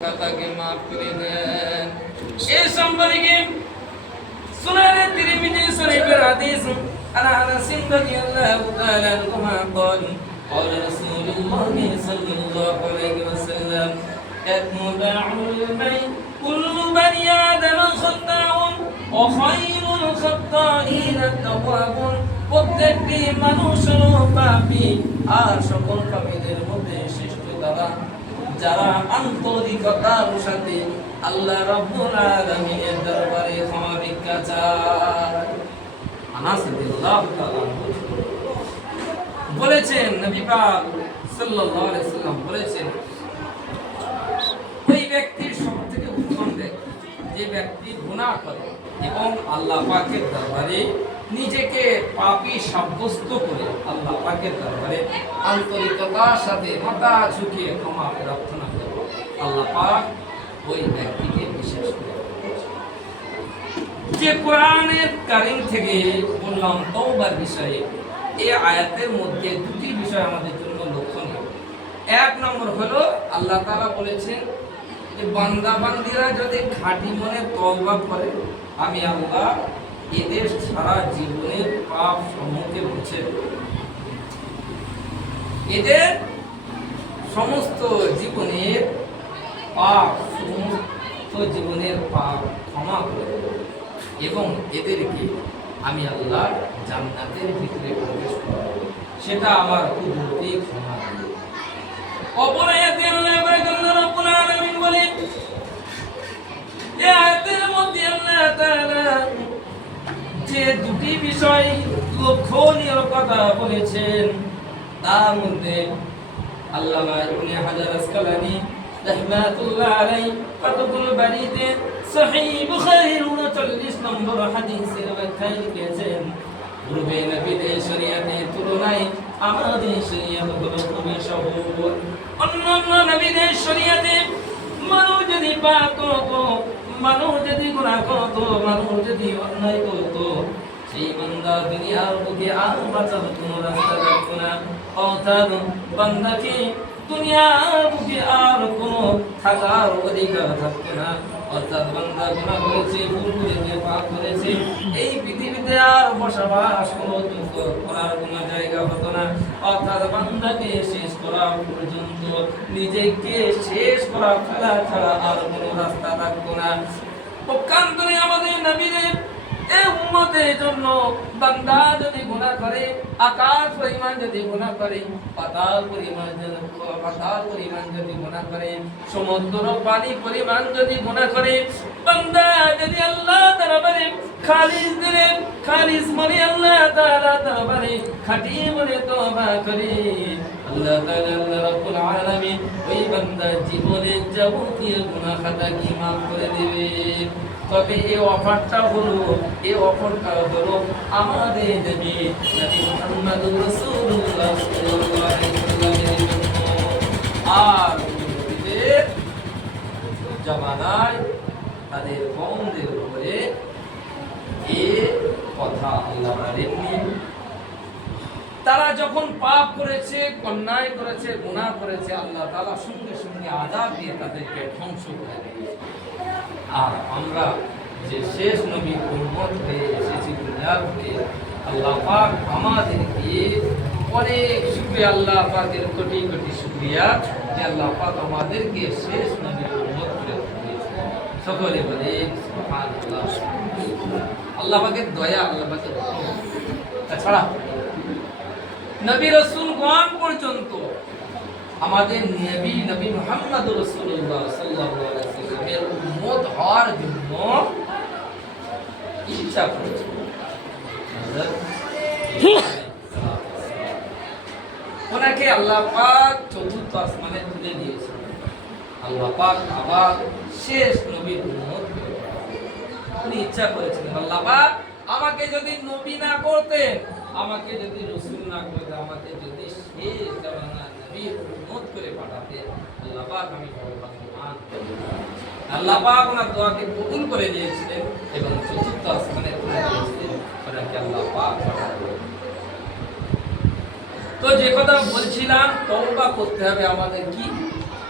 তাকে মাফ করে দেন। এই সম্পর্কে সুনানে তিরমিজি শরীফের হাদিস আনাস রাদিয়াল্লাহু তাআলা আনহু قال قال رسول الله صلى الله عليه وسلم اتبع البيت كل بني آدم خطاء وخير الخطائين التوابون প্রত্যেকটি মানুষের পাপী আর সকল পাপীদের মধ্যে শ্রেষ্ঠ তারা যারা আন্তরিকতার সাথে আল্লাহ রাব্বুল আলামিনের দরবারে ক্ষমা ভিক্ষা চায়। আনাস রাদিয়াল্লাহু তাআলা বলেছেন, নবী পাক সাল্লাল্লাহু আলাইহি ওয়াসাল্লাম বলেছেন, ওই ব্যক্তির সবথেকে উত্তম ব্যক্তি যে ব্যক্তি গুনাহ করে এবং আল্লাহ পাকের দরবারে নিজেকে পাপী সাব্যস্ত করে আল্লাহ পাকের দরবারে আন্তরিকতার সাথে মাথা ঝুঁকিয়ে ক্ষমা প্রার্থনা করে, আল্লাহ পাক ওই ব্যক্তিকে বিশেষ করে। যে কোরআনের কারীম থেকে বললাম তওবার বিষয়ে, এই আয়াতের মধ্যে দুটি বিষয় আমাদের জন্য লক্ষণীয়। এক নম্বর হলো আল্লাহ তাআলা বলেছেন যে বান্দা বান্দীরা যদি খাঁটি মনে তওবা করে আমি আল্লাহ এদের সারা জীবনের পাপ সমূহকে মুছে দেব, এদের সমস্ত জীবনের পাপ ক্ষমা করে এবং এদেরকে আমি আল্লাহ জান্নাতের ভিতরে প্রবেশ করাবো, সেটা আমার কুদরতি ক্ষমা দেব। অপর আয়াতে আল্লাহ রাব্বুল আলামিন বলেন, এই আয়াতের মধ্যে আল্লাহ তাআলা যে দুটি বিষয় লক্ষণীয় কথা বলেছেন তার মধ্যে আল্লামা ইবনে হাজার আসকালানী রাহমাতুল্লাহ আলাইহি ফাতহুল বারীতে সহিহ বুখারীর 39 নম্বর হাদিসের ব্যাখ্যায় লিখেছেন, পূর্বে নবীদের শরীয়তের তুলনায় আমাদের শরীয়ত হলো খুবই সহজ। অন্যান্য নবীদের শরীয়তে মানুষ যদি পাপ করতো, মানুষ যদি গুনাহ করতো, মানুষ যদি অন্যায় করতো, সেই বান্দা দুনিয়ার বুকে আর বাঁচার কোনো রাস্তা থাকতো না। অর্থাৎ বান্দাকে দুনিয়ার বুকে আর কোনো থাকার অধিকার থাকতো না। অর্থাৎ বান্দা গুনাহ করেছে, ভুল করেছে, পাপ করেছে, এই পৃথিবীতে আর বসবাস করার কোনো জায়গা হতো না। অর্থাৎ বান্দাকে শেষ করা পর্যন্ত নিজেকে শেষ করা ফেলা ছাড়া আর কোনো রাস্তা থাকতো না। পক্ষান্তরে আমাদের নবীদের এই উম্মতের জন্য বান্দা যদি গুনাহ করে, আকাশ পরিমাণ যদি গুনাহ করে, পাতাল পরিমাণ যদি গুনাহ করে, সমুদ্র পানি পরিমাণ যদি গুনাহ করে, বান্দা যদি আল্লাহ দরবারে খালিস দিলে, খালিস মনে আল্লাহ তাআলা দরবারে খাঁটি মনে তওবা করে, আল্লাহ তাআলা আল্লাহ রাব্বুল আলামিন ওই বান্দার জীবনের যাবতীয় গুনাহ খাতাকে মাফ করে দেবে। তবে এই অফারটা হলো আমাদের নবী মুহাম্মদুর রাসূলুল্লাহ সাল্লাল্লাহু আলাইহি ওয়াসাল্লামের জন্য। আর নবীদের জামানায় তাদের কওমদের উপরে এই কথা আল্লাহ বলেননি। তারা যখন পাপ করেছে, অন্যায় করেছে, গুনাহ করেছে, আল্লাহ তাআলা সঙ্গে সঙ্গে আযাব দিয়ে তাদেরকে ধ্বংস করে দিয়েছে। আর আমরা যে শেষ নবীর উম্মত হয়ে এসেছি দুনিয়াতে, আল্লাহ পাক আমাদেরকে অনেক শুকরিয়া, আল্লাহ পাকের কোটি কোটি শুকরিয়া যে আল্লাহ পাক আমাদেরকে শেষ নবীর উম্মত করে দিয়েছে। সকলে বলে সুবহানাল্লাহ। আল্লাহ পাকের দয়া, আল্লাহ পাকের রহমত। তাছাড়া নবী রাসূলগণ পর্যন্ত আমাদের নবী মুহাম্মদুর রাসূলুল্লাহ সাল্লাল্লাহু আলাইহি ওয়াসাল্লামের উম্মত হওয়ার জন্য ইচ্ছা করেছে। ওনাকে আল্লাহ পাক চতুর্থ আসমানে তুলে দিয়েছেন। আল্লাহ পাক আবার শেষ নবীর উম্মত করে উনি ইচ্ছা করেছিলেন, আল্লাহ পাক আমাকে যদি নবী না করতেন, আমাকে যদি রাসূল না করতেন, আমাকে যদি শেষ জামানার নবীর উম্মত করে পাঠাতেন, আল্লাহ পাক আমি বড় ভাগ্যবান। আল্লাহ পাক ওনার দোয়াকে কবুল করে নিয়েছিলেন এবং চতুর্থ আসমানে তুলে দিয়েছিলেন, ওনাকে আল্লাহ পাক পাঠালেন। তো যে কথা বলছিলাম, তওবা করতে হবে আমাদের কি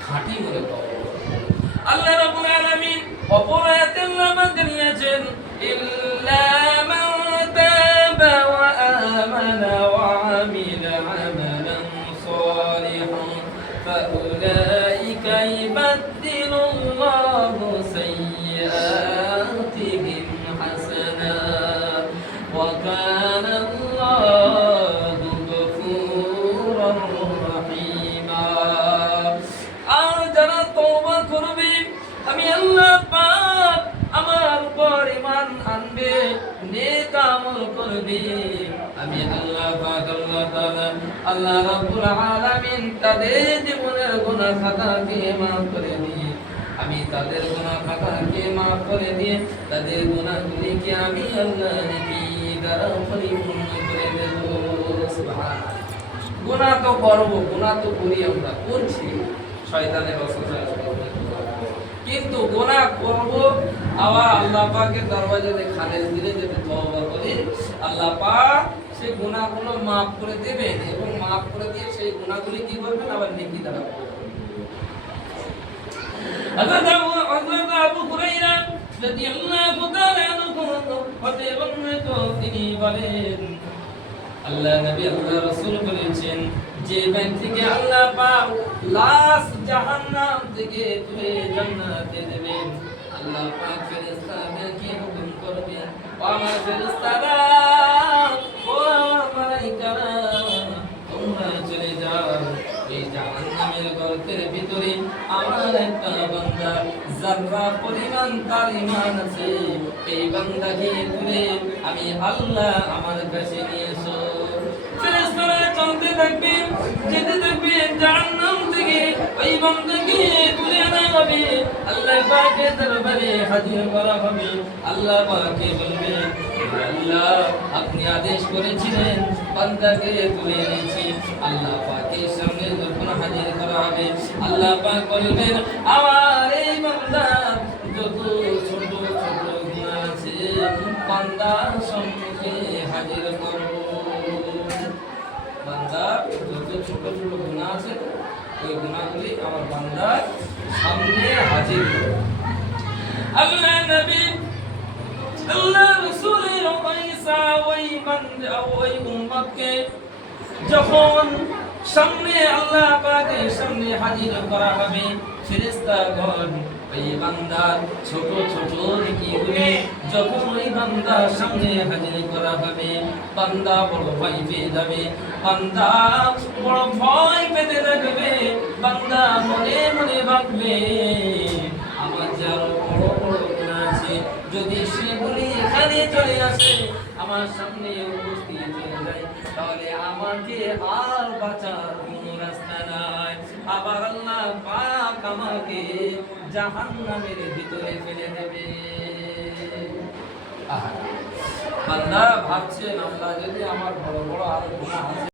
খাঁটি মনে তওবা। আল্লাহ রাব্বুল আলামিন অপর আয়াতে আমাকে নিয়েছেন ইল্লা মান তাবা ওয়া আমানা ওয়া আমিলা আমালান সালিহান ফাউলাইকা ইবাদদিলুল্লাহু সাইয়্যাতিহিম হাসানাত ওয়া কানা আল্লাহু গফুরার রহিমা। আর যারা তওবা করবে, আমি আল্লাহ পাক আমার উপর ঈমান আনবে, নেক আমল করবে, আমি আল্লাহ পাক আল্লাহ তাআলা আল্লাহ রাব্বুল আলামিন তাদের জীবনের গুনাহ খাতাকে maaf করে দিয়ে, আমি তাদের গুনাহ খাতাকে maaf করে দিয়ে তাদের গুনাহগুলিকে আমি আল্লাহ নেকি দ্বারা পরিপূর্ণ করে দেব। সুবহানাল্লাহ। গুনাহ তো করব, গুনাহ তো করি, আমরা করছি, শয়তানের ওয়াসওয়াসা, কিন্তু গুনাহ করব, আবার আল্লাহ পাকের দরবাজাতে খালেস দিলে যদি তওবা করি, আল্লাহ পাক সেই গুনাহগুলো maaf করে দেবেন এবং maaf করে দিয়ে সেই গুনাহগুলি কি করবেন, আবার নেকি দ্বারা হযরত আবু হুরায়রা রাদিয়াল্লাহু তাআলা আনহু হতে বর্ণিত, তিনি বলেন আল্লাহ নবী আল্লাহ রাসূল বলেছেন, যে ব্যক্তিকে আল্লাহ পাক লাশ জাহান্নাম থেকে তুলে জান্নাতে দেবেন, আল্লাহ পাক ফেরেশতাদেরকে হুকুম করবেন, ও আমার ফেরেশতারা, ও আমার মালায়েকারা, তোমরা চলে যাও, এই জাহান্নামের গর্তের ভিতরে আমার একটা বান্দা যারা পরিমাণ তার ঈমান আছে, এই বান্দাকে তুলে আমি আল্লাহ আমার কাছে নিয়ে এসো। ফেরেশতারা চলতে থাকবে, যেতে থাকবে, জাহান্নাম থেকে ওই বান্দাকে তুলে আনা হবে, আল্লাহ পাকের দরবারে হাজির করা হবে। আল্লাহ পাকে বলবে, আল্লাহ আপনি আদেশ করেছিলেন বান্দাকে তুলে এনেছি। আল্লাহ পাকের সামনে যখন হাজির করা হবে, আল্লাহ পাক বলবেন, আমার এই বান্দা যত ছোট ছোট গুনাহ আছে বান্দার সম্মুখে হাজির করো। বান্দার যত ছোট ছোট গুনাহ আছে ওই গুনাহগুলি আমার বান্দার সামনে হাজির করো। আল্লাহ নবী আল্লাহ রাসূলের ওয়াইসা ওই বান্দা ওই উম্মতকে যখন সামনে আল্লাহ পাকের সামনে হাজির করা হবে, ফেরেশতাগণ ওই বান্দার ছোট ছোট নেকিগুলি যখন ওই বান্দার সামনে হাজির করা হবে, বান্দা বড় ভয় পেয়ে যাবে, বান্দা বড় ভয় পেতে থাকবে, বান্দা মনে মনে ভাববে, আমার যে আরো বড় বড় গুনাহ আছে, যদি সেগুলি এখানে চলে আসে, আমার সামনে উপস্থিত হয়ে যায়, তাহলে আমাকে আর বাঁচার কোনো রাস্তা নাই, আবার আল্লাহ পাক আমাকে জাহান্নামের ভিতরে ফেলে দেবে। বান্দা ভাবছেন, আল্লাহ যদি আমার বড় বড় আর গুনাহ আছে